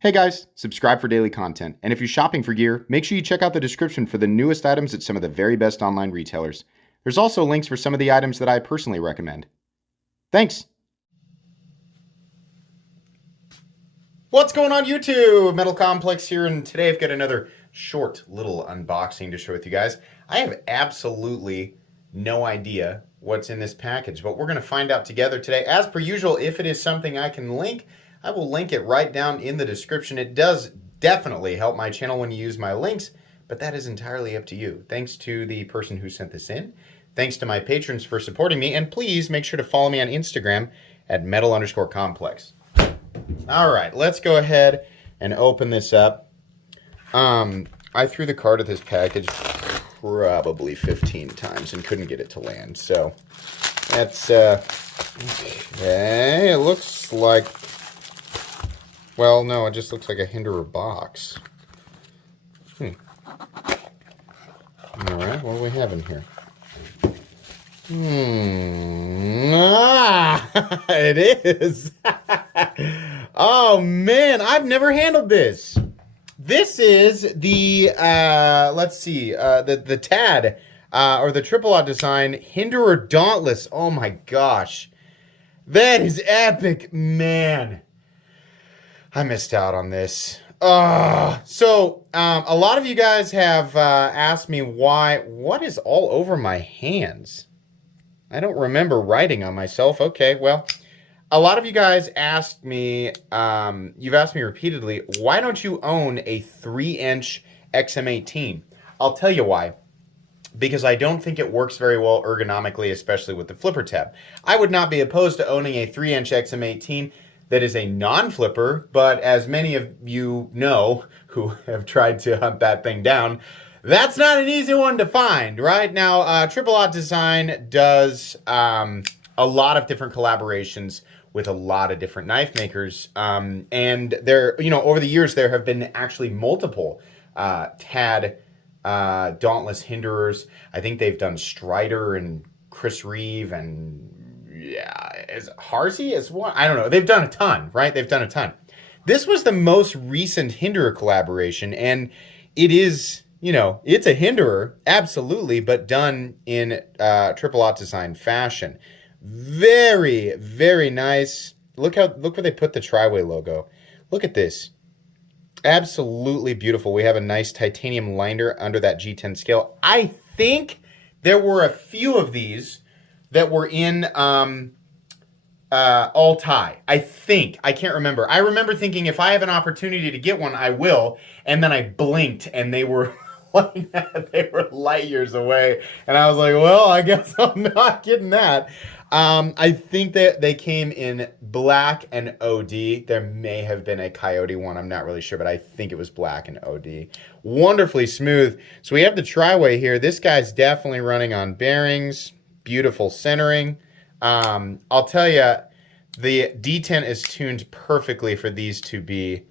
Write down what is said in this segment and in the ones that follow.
Hey guys, subscribe for daily content. And if you're shopping for gear, make sure you check out the description for the newest items at some of the very best online retailers. There's also links for some of the items that I personally recommend. Thanks! What's going on YouTube? Metal Complex here, and today I've got another short little unboxing to share with you guys. I have absolutely no idea what's in this package, but we're going to find out together today. As per usual, if it is something I can link, I will link it right down in the description. It does definitely help my channel when you use my links, but that is entirely up to you. Thanks to the person who sent this in. Thanks to my patrons for supporting me, and please make sure to follow me on Instagram at metal_complex. All right, let's go ahead and open this up. I threw the card of this package probably 15 times and couldn't get it to land. So that's, okay, it looks like, well, no, it just looks like a Hinderer box. All right, what do we have in here? It is. Oh man, I've never handled this. This is the let's see, the TAD or the Triple Aught Design Hinderer Dauntless. Oh my gosh, that is epic, man. I missed out on this. So a lot of you guys have asked me what is all over my hands. I don't remember writing on myself. Okay, well, a lot of you guys asked me, you've asked me repeatedly, why don't you own a 3-inch XM18? I'll tell you why. Because I don't think it works very well ergonomically, especially with the flipper tab. I would not be opposed to owning a 3-inch XM18 that is a non-flipper, but as many of you know who have tried to hunt that thing down, that's not an easy one to find, right? Now, Triple Aught Design does a lot of different collaborations with a lot of different knife makers, and there, you know, over the years there have been actually multiple TAD Dauntless Hinderers. I think they've done Strider and Chris Reeve and is Harsey as one? I don't know. They've done a ton, right? They've done a ton. This was the most recent Hinderer collaboration, and it is, you know, it's a Hinderer, absolutely, but done in Triple Aught Design fashion. Very, very nice. Look where they put the Triway logo. Look at this. Absolutely beautiful. We have a nice titanium liner under that G10 scale. I think there were a few of these that were in all tie. I think. I can't remember. I remember thinking if I have an opportunity to get one, I will. And then I blinked and they were like they were light years away. And I was like, well, I guess I'm not getting that. I think that they came in black and OD. There may have been a Coyote one. I'm not really sure, but I think it was black and OD. Wonderfully smooth. So we have the Triway here. This guy's definitely running on bearings. Beautiful centering. I'll tell you, the D10 is tuned perfectly for these to be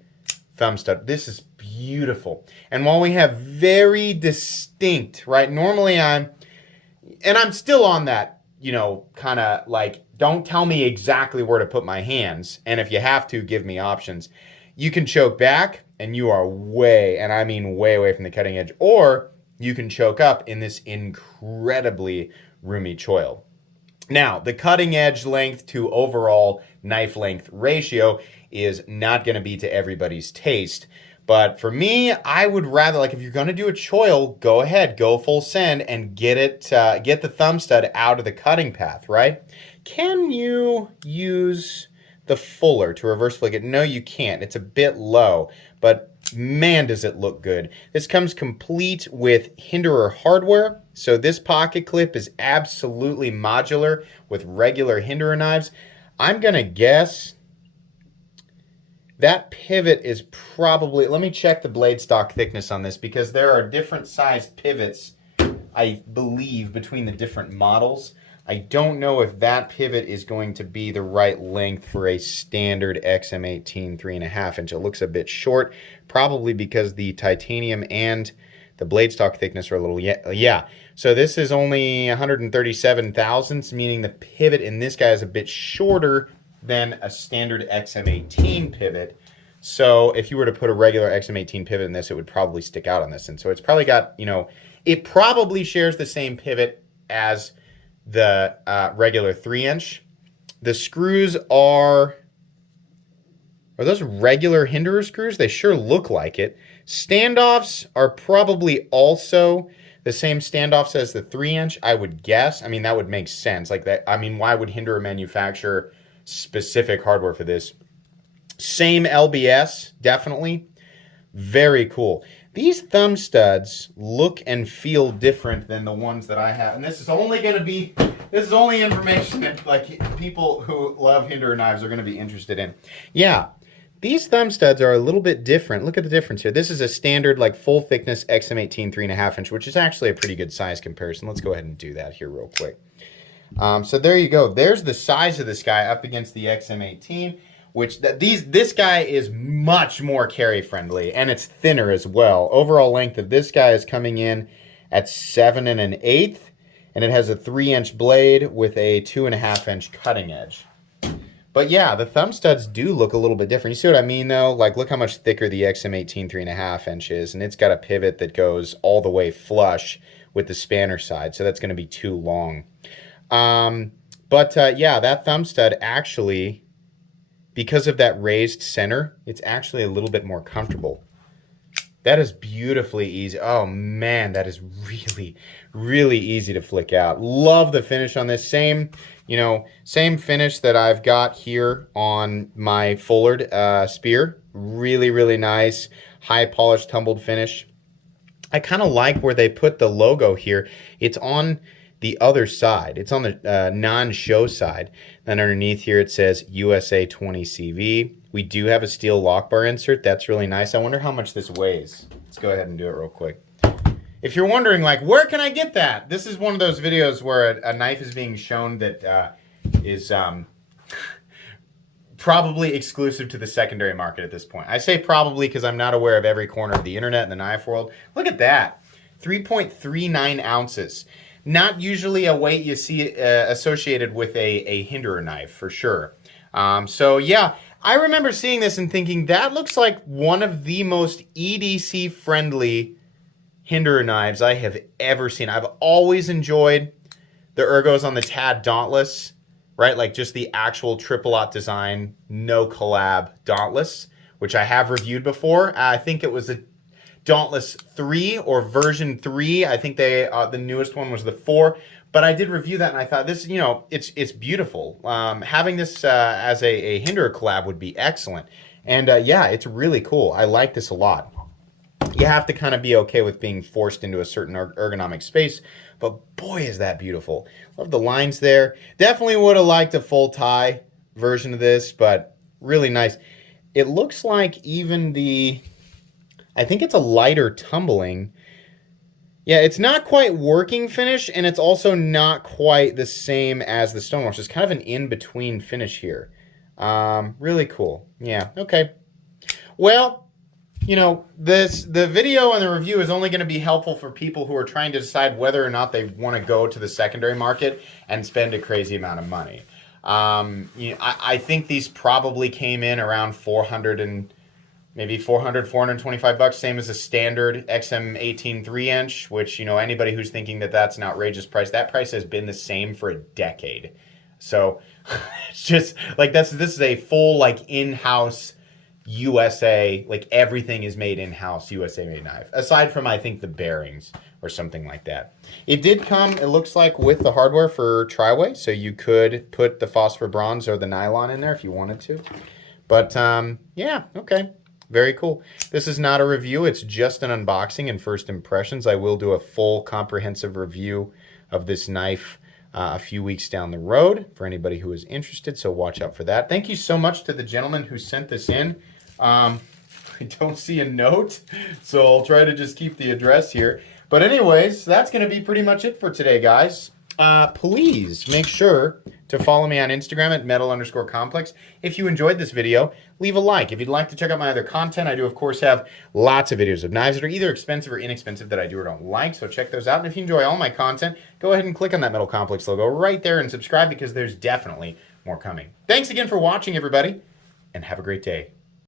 thumb stud. This is beautiful. And while we have very distinct, right? Normally I'm still on that, you know, kind of like, don't tell me exactly where to put my hands. And if you have to, give me options. You can choke back and you are way, and I mean way away from the cutting edge, or you can choke up in this incredibly roomy choil. Now, the cutting edge length to overall knife length ratio is not going to be to everybody's taste. But for me, I would rather, like, if you're going to do a choil, go ahead, go full send and get the thumb stud out of the cutting path, right? Can you use the fuller to reverse flick it? No, you can't. It's a bit low, but man, does it look good. This comes complete with Hinderer hardware. So this pocket clip is absolutely modular with regular Hinderer knives. I'm going to guess that pivot is probably, let me check the blade stock thickness on this because there are different sized pivots, I believe, between the different models. I don't know if that pivot is going to be the right length for a standard XM18 3.5 inch. It looks a bit short, probably because the titanium and the blade stock thickness are a little, yeah. So this is only 137 thousandths, meaning the pivot in this guy is a bit shorter than a standard XM18 pivot. So if you were to put a regular XM18 pivot in this, it would probably stick out on this. And so it's probably got, it probably shares the same pivot as the regular 3-inch. The screws are those regular Hinderer screws? They sure look like it. Standoffs are probably also the same standoffs as the 3-inch, I would guess. I mean, that would make sense. Like that. I mean, why would Hinderer manufacture specific hardware for this? Same LBS, definitely. Very cool. These thumb studs look and feel different than the ones that I have. And this is only information that like people who love Hinderer knives are going to be interested in. Yeah. These thumb studs are a little bit different. Look at the difference here. This is a standard like full thickness XM18 3.5 inch, which is actually a pretty good size comparison. Let's go ahead and do that here real quick. So there you go. There's the size of this guy up against the XM18, which this guy is much more carry friendly, and it's thinner as well. Overall length of this guy is coming in at 7 1/8, and it has a 3-inch blade with a 2.5 inch cutting edge. But yeah, the thumb studs do look a little bit different. You see what I mean, though? Like, look how much thicker the XM18 3.5 inch is, and it's got a pivot that goes all the way flush with the spanner side, so that's going to be too long. Yeah, that thumb stud actually, because of that raised center, it's actually a little bit more comfortable. That is beautifully easy. Oh, man, that is really, really easy to flick out. Love the finish on this. Same finish that I've got here on my Fullard spear. Really, really nice, high polished, tumbled finish. I kind of like where they put the logo here. It's on the other side. It's on the non-show side. Then underneath here it says USA 20 CV. We do have a steel lock bar insert. That's really nice. I wonder how much this weighs. Let's go ahead and do it real quick. If you're wondering, like, where can I get that? This is one of those videos where a knife is being shown that is probably exclusive to the secondary market at this point. I say probably because I'm not aware of every corner of the internet and the knife world. Look at that. 3.39 ounces. Not usually a weight you see associated with a Hinderer knife, for sure. So yeah, I remember seeing this and thinking, that looks like one of the most EDC-friendly Hinderer knives I have ever seen. I've always enjoyed the ergos on the TAD Dauntless, right? Like just the actual triple-aught design, no collab Dauntless, which I have reviewed before. I think it was a Dauntless 3 or version 3. I think the newest one was the 4. But I did review that and I thought this, it's beautiful. Having this as a Hinderer collab would be excellent. And yeah, it's really cool. I like this a lot. You have to kind of be okay with being forced into a certain ergonomic space, but boy, is that beautiful. Love the lines there. Definitely would have liked a full tie version of this, but really nice. It looks like even I think it's a lighter tumbling. Yeah, it's not quite working finish, and it's also not quite the same as the Stonewash. It's kind of an in-between finish here. Really cool. Yeah, okay. Well, the video and the review is only going to be helpful for people who are trying to decide whether or not they want to go to the secondary market and spend a crazy amount of money. I think these probably came in around 425 bucks, same as a standard XM18 3-inch, which, anybody who's thinking that that's an outrageous price, that price has been the same for a decade. So it's just like this is a full like in-house USA, like everything is made in-house USA made knife, aside from I think the bearings or something like that. It did come, it looks like, with the hardware for tri-way, so you could put the phosphor bronze or the nylon in there if you wanted to. But yeah, okay, very cool. This is not a review, it's just an unboxing and first impressions. I will do a full comprehensive review of this knife a few weeks down the road for anybody who is interested, so watch out for that. Thank you so much to the gentleman who sent this in. I don't see a note, so I'll try to just keep the address here. But anyways, that's going to be pretty much it for today, guys. Please make sure to follow me on Instagram at metal_complex. If you enjoyed this video, leave a like. If you'd like to check out my other content, I do, of course, have lots of videos of knives that are either expensive or inexpensive that I do or don't like, so check those out. And if you enjoy all my content, go ahead and click on that Metal Complex logo right there and subscribe, because there's definitely more coming. Thanks again for watching, everybody, and have a great day.